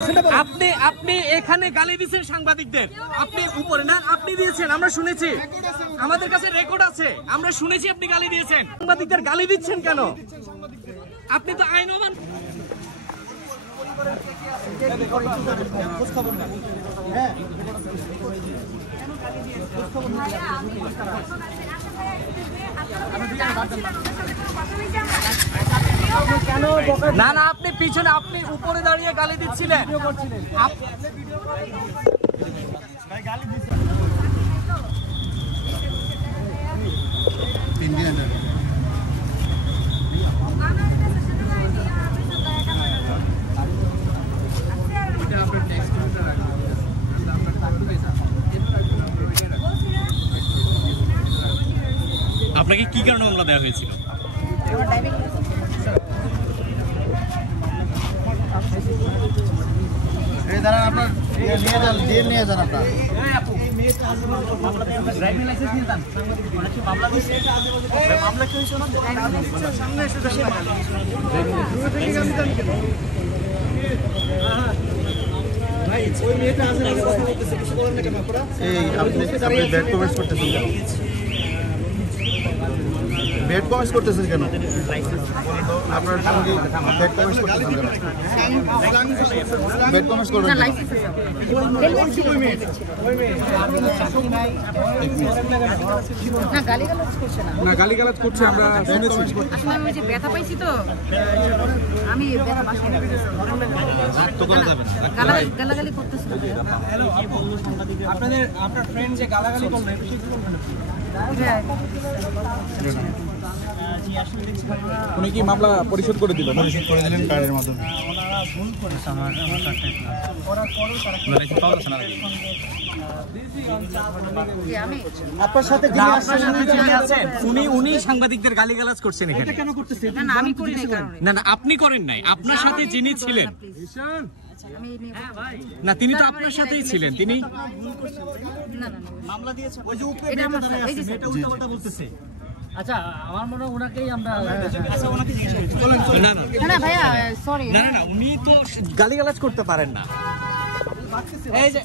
আপনি আপনি এখানে গালি দিয়েছেন সাংবাদিকদের, আপনি উপরে না আপনি দিয়েছেন, আমরা শুনেছি, আমাদের কাছে রেকর্ড আছে, আমরা শুনেছি আপনি গালি দিয়েছেন। সাংবাদিকদের গালি দিচ্ছেন কেন? আপনি তো আইন অমান্য। না না আপনি পিছনে, আপনি উপরে দাঁড়িয়ে গালি দিচ্ছিলেন। আপনাকে কি কারণে মামলা দেওয়া হয়েছিল? আপনার নিয়ে যান আপনার ব্যাড কমেন্টস করতেছেন কেন? আপনার সঙ্গে ব্যাড কমেন্টস করতেছেন কেন? ব্যাড কমেন্টস করবেন না, গালিগালাজ করছে না, না গালিগালাজ করছে। আমরা শুনেছি, আসলে আমি যে ব্যথা পাইছি তো আমি ব্যথা বাসায় তো করা যাবে না, গালাগালি করতেছে। আপনার ফ্রেন্ড যে গালাগালি করলো এই বিষয়ে কি বলবেন আপনি? উনি কি মামলা পরিশোধ করে দিলেন? পরিশোধ করে দিলেন কার্ডের মাধ্যমে। আপনার সাথে উনি সাংবাদিকদের গালিগালাজ করছেন এখানে কেন করতেছেন? না আমি করি নাই, না না আপনি করেন নাই, আপনার সাথে যিনি ছিলেন না তিনি তো আপনার সাথেই ছিলেন, তিনি মামলা দিয়েছেন। ওই যে উপরে এটা উল্টাপাল্টা বলতেছে। আচ্ছা আমার মনে হয় ওনাকেই আমরা ওনাকে জিজ্ঞেস করি। না ভাইয়া সরি, না না উনি তো গালিগালাজ করতে পারেন না। এই যে